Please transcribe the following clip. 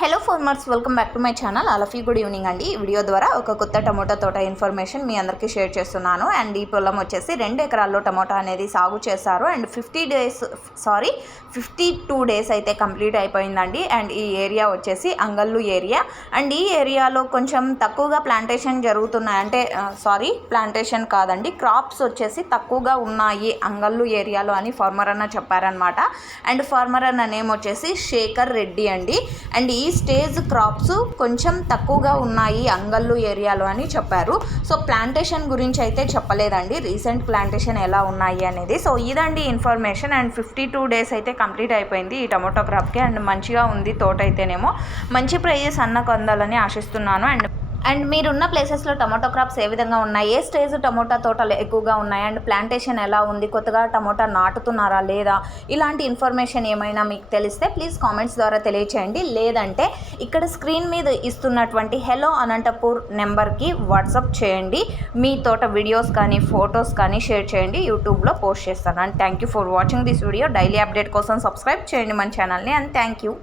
Hello farmers welcome back to my channel అలఫీ good evening అండి. ఈ video ద్వారా ఒక కొత్త టమోటా తోట ఇన్ఫర్మేషన్ మీ అందరికీ షేర్ చేస్తున్నాను. అండ్ ఈ పొలం వచ్చేసి రెండు ఎకరాల్లో టమోటా అనేది సాగు చేశారు. And fifty days sorry fifty two days అయితే కంప్లీట్ అయిపోయిందండి. అండ్ ఈ ఏరియా వచ్చేసి అంగల్లు ఏరియా అండ్ ఈ ఏరియాలో కొంచెం తక్కువగా ప్లాంటేషన్ జరుగుతున్నాయి. అంటే సారీ ప్లాంటేషన్ కాదండి. క్రాప్స్ వచ్చేసి తక్కువగా ఉన్నాయి అంగల్లు ఏరియాలో అని ఫార్మర్ అన్న చెప్పారనమాట అండ్ ఫార్మర్ అన్న నేమ్ వచ్చేసి శేఖర్ రెడ్డి అండి. అండ్ ఈ స్టేజ్ క్రాప్స్ కొంచెం తక్కువగా ఉన్నాయి అంగల్లు ఏరియాలో అని చెప్పారు. సో ప్లాంటేషన్ గురించి అయితే చెప్పలేదండి. రీసెంట్ ప్లాంటేషన్ ఎలా ఉన్నాయి అనేది. సో ఇదండి information. And fifty two days అయితే కంప్లీట్ అయిపోయింది ఈ టమాటో క్రాప్కి. అండ్ మంచిగా ఉంది తోట అయితేనేమో మంచి ప్రైజెస్ అన్నకు అందాలని ఆశిస్తున్నాను. అండ్ అండ్ మీరున్న ప్లేసెస్లో టమోటో క్రాప్స్ ఏ విధంగా ఉన్నాయి? ఏ స్టేజ్ టమోటా తోటలు ఎక్కువగా ఉన్నాయి? అండ్ ప్లాంటేషన్ ఎలా ఉంది? కొత్తగా టమోటా నాటుతున్నారా లేదా? ఇలాంటి ఇన్ఫర్మేషన్ ఏమైనా మీకు తెలిస్తే ప్లీజ్ కామెంట్స్ ద్వారా తెలియచేయండి. లేదంటే ఇక్కడ స్క్రీన్ మీద ఇస్తున్నటువంటి హెలో అనంతపూర్ నెంబర్కి వాట్సాప్ చేయండి. మీ తోట వీడియోస్ కానీ ఫొటోస్ కానీ షేర్ చేయండి. యూట్యూబ్లో పోస్ట్ చేస్తాను. And thank you for watching this video. Daily update కోసం సబ్స్క్రైబ్ చేయండి మన ఛానల్ని. And thank you.